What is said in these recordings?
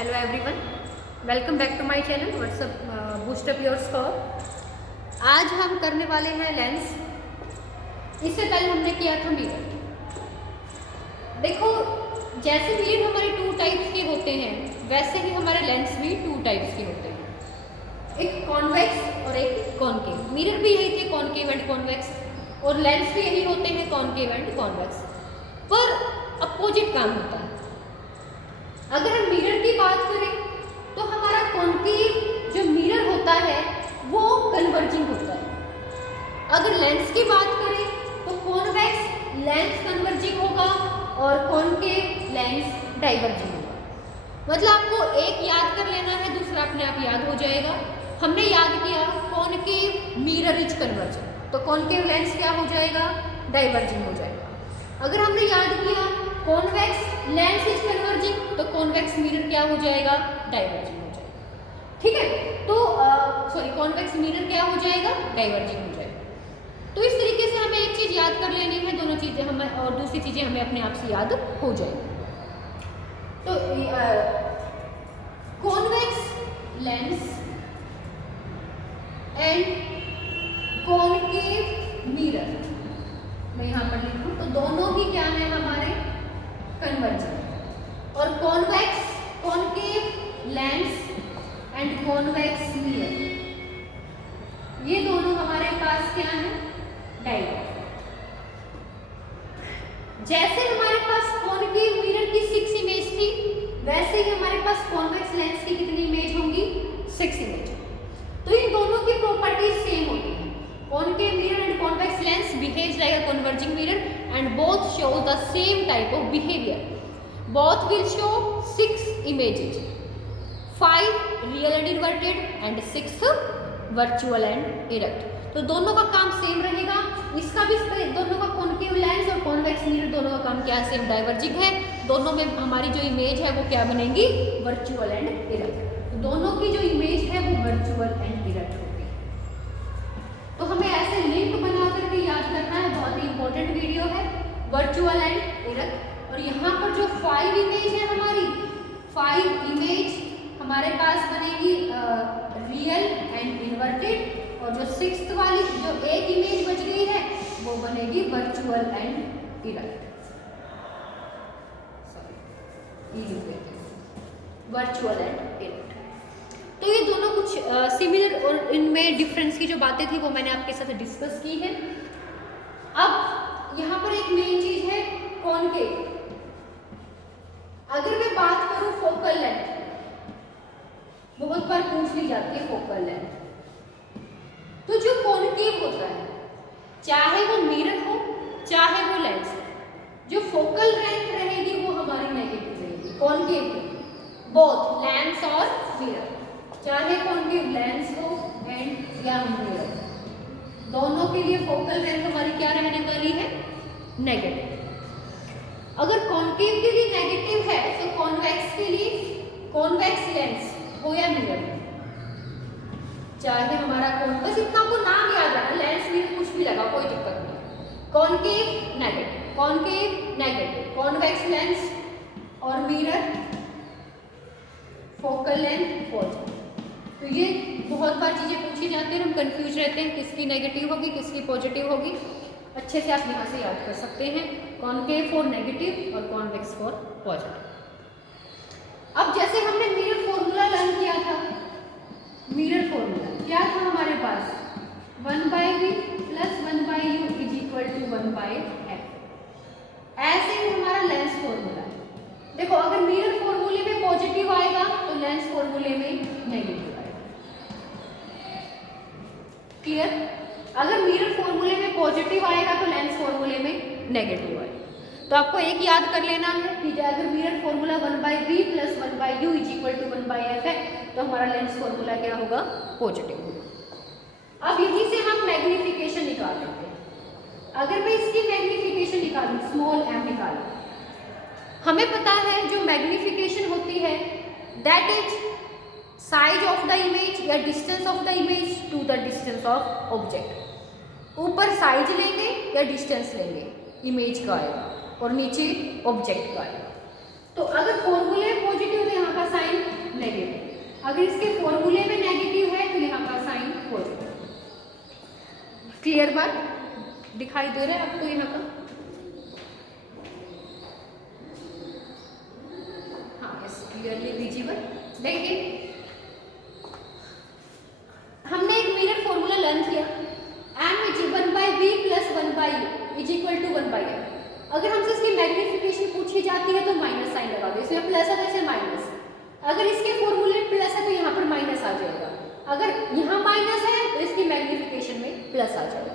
Hello everyone, welcome back to my channel what's up boost up your score. आज हम करने वाले हैं लेंस। इससे पहले हमने किया था मिरर। देखो, जैसे मिरर हमारे टू टाइप्स के होते हैं वैसे ही हमारे लेंस भी टू टाइप्स के होते हैं, एक कॉन्वेक्स और एक कॉनकेव। मिरर भी यही थे, कॉनकेव एंड कॉन्वेक्स, और लेंस भी यही होते हैं, कॉनकेव एंड कॉन्वेक्स, पर अपोजिट काम होता है। अगर हम मिरर की बात करें तो हमारा कॉनकेव जो मिरर होता है वो कन्वर्जिंग होता है। अगर लेंस की बात करें तो कॉन्वेक्स लेंस कन्वर्जिंग होगा और कॉनकेव लेंस डाइवर्जिंग होगा। मतलब आपको एक याद कर लेना है, दूसरा अपने आप याद हो जाएगा। हमने याद किया कॉनकेव मिरर इज कन्वर्जिंग, तो कॉनकेव लेंस क्या हो जाएगा, डाइवर्जिंग हो जाएगा। अगर हमने याद किया कॉन्वेक्स लेंस इज कन्वर्जिंग, तो कॉन्वेक्स मिरर क्या हो जाएगा, डाइवर्जिंग हो जाएगा। ठीक है, तो कॉन्वेक्स मिरर क्या हो जाएगा, डाइवर्जिंग हो जाएगा। तो इस तरीके से हमें एक चीज याद कर लेनी है, दोनों चीजें हमें और दूसरी चीजें हमें अपने आप से याद हो जाएगी। तो convex lens and concave mirror, मैं यहाँ पर लिखूं तो दोनों ही क्या है हमारे, कन्वर्जिंग। और convex concave lens and convex mirror, ये दोनों हमारे पास क्या है, डाइवर्जिंग। जैसे हमारे पास कॉनकेव मिरर की 6 इमेज थी, वैसे ही हमारे पास कॉन्वेक्स लेंस की कितनी इमेज होंगी, 6 इमेज। तो इन दोनों की प्रॉपर्टीज सेम होती है। Concave mirror and convex lens behaves like a converging mirror and both show the same type of behavior. Both will show 6 images, 5 real and inverted and 6 virtual and erect. तो दोनों का काम same रहेगा। इसका भी दोनों का कॉनकेव लेंस और कॉन्वेक्स मिरर दोनों का काम क्या सेम, डाइवर्जिंग है। दोनों में हमारी जो इमेज है वो क्या बनेगी, वर्चुअल एंड इरेक्ट। दोनों की जो इमेज है वो वर्चुअल एंड इरेक्ट होगी। तो हमें ऐसे लिंक बना करके याद करना है, बहुत ही इंपॉर्टेंट वीडियो है, वर्चुअल एंड इरेक्ट। और यहाँ पर जो 5 इमेज है हमारी, 5 इमेज हमारे पास बनेगी रियल एंड इन्वर्टेड, और जो 6th वाली जो एक इमेज बच गई है वो बनेगी virtual and erect. Virtual and erect. तो ये दोनों कुछ सिमिलर और इनमें डिफरेंस की जो बातें थी वो मैंने आपके साथ डिस्कस की है। अब यहाँ पर एक मेन चीज है कॉनकेव। अगर मैं बात करूं फोकल लेंथ, बहुत बार पूछ ली जाती है फोकल लेंथ। तो जो कॉनकेव होता है, चाहे वो मिरर हो चाहे वो लेंस हो, जो फोकल लेंथ रहेगी वो हमारी नेगेटिव रहेगी। कॉनकेव की बोथ लेंस और मिरर, चाहे कॉनकेव लेंस हो एंड या मिरर, दोनों के लिए फोकल लेंथ हमारी क्या रहने वाली है, नेगेटिव। अगर कॉनकेव के लिए नेगेटिव है तो कॉन्वेक्स के लिए, कॉन्वेक्स लेंस हो या मिरर, चाहे हमारा बस इतना को नाम याद रखना, लेंस मिरर कुछ भी लगा कोई दिक्कत नहीं। Concave negative, concave negative, convex lens और मिरर फोकल लेंथ पॉजिटिव। तो ये बहुत बार चीजें पूछी जाती हैं, हम कंफ्यूज रहते हैं किसकी नेगेटिव होगी किसकी पॉजिटिव होगी। अच्छे से आप यहाँ से याद कर सकते हैं, कॉनकेव फॉर नेगेटिव और कॉन्वेक्स फॉर पॉजिटिव। अब जैसे हमने मिरर फॉर्मूला लर्न किया था, मिरर फॉर्मूला क्या था हमारे पास, 1/v + 1/u = 1/f। ऐसे ही हमारा लेंस फॉर्मूला है। देखो, अगर मिरर फॉर्मूले में पॉजिटिव आएगा तो लेंस फॉर्मूले में नेगेटिव आएगा। क्लियर? अगर मिरर फॉर्मूले में पॉजिटिव आएगा तो लेंस फॉर्मूले में नेगेटिव आएगा। तो आपको एक याद कर लेना है कि अगर mirror formula 1/v + 1/u = 1/f है तो हमारा लेंस फॉर्मूला क्या होगा, पॉजिटिव होगा। अब यहीं से हम मैग्निफिकेशन निकाल लेते हैं। अगर मैं इसकी मैग्निफिकेशन निकालूं, स्मॉल m निकालूं, हमें पता है जो मैग्निफिकेशन होती है that is size of the image या distance of the image to the distance of object. ऊपर साइज लेंगे या डिस्टेंस लेंगे, इमेज का आएगा, और नीचे ऑब्जेक्ट का आएगा। तो अगर फॉर्मूले में पॉजिटिव है तो यहाँ का साइन नेगेटिव, अगर इसके फॉर्मूले में नेगेटिव है तो यहाँ का साइन पॉजिटिव। क्लियर बात दिखाई दे रहा है आपको यहाँ का? हाँ यस, क्लियरली विजिबल। देखिए हमने एक मिरर फॉर्मूला लर्न किया, m is 1/v + 1/u is equal to 1/m। अगर हमसे इसकी मैग्निफिकेशन पूछी जाती है तो माइनस साइन लगा दो, इसमें प्लस है तो इसे माइनस, अगर इसके फॉर्मूले में प्लस है तो यहाँ पर माइनस आ जाएगा, अगर यहाँ माइनस है तो इसकी मैग्निफिकेशन में प्लस आ जाएगा।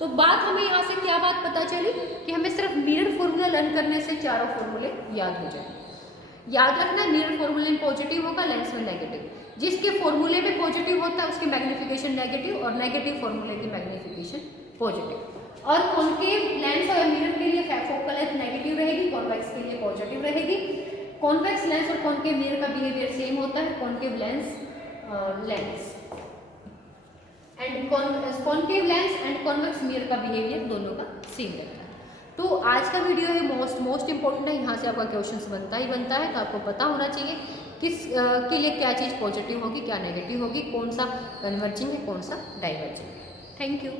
तो बात हमें यहाँ से क्या बात पता चली कि हमें सिर्फ मिरर फॉर्मूला लर्न करने से चारों फॉर्मूले याद हो जाए। याद रखना मिरर फॉर्मूले में पॉजिटिव होगा, लेंस में नेगेटिव, जिसके फॉर्मूले में पॉजिटिव होता है उसकी मैग्निफिकेशन नेगेटिव और नेगेटिव फॉर्मूले की मैग्निफिकेशन पॉजिटिव। और कॉन्केव लेंस और मिरर के लिए फोकल लेंथ नेगेटिव रहेगी, कॉन्वेक्स के लिए पॉजिटिव रहेगी। कॉन्वेक्स लेंस और कॉन्केव मिरर का बिहेवियर सेम होता है, concave lens and concave lens and convex mirror का बिहेवियर दोनों का सेम रहता है। तो आज का वीडियो है मोस्ट इंपॉर्टेंट है, यहाँ से आपका क्वेश्चंस बनता ही बनता है, तो आपको पता होना चाहिए किस के लिए क्या चीज़ पॉजिटिव होगी क्या नेगेटिव होगी, कौन सा कन्वर्जिंग है कौन सा डाइवर्जिंग है। Thank you.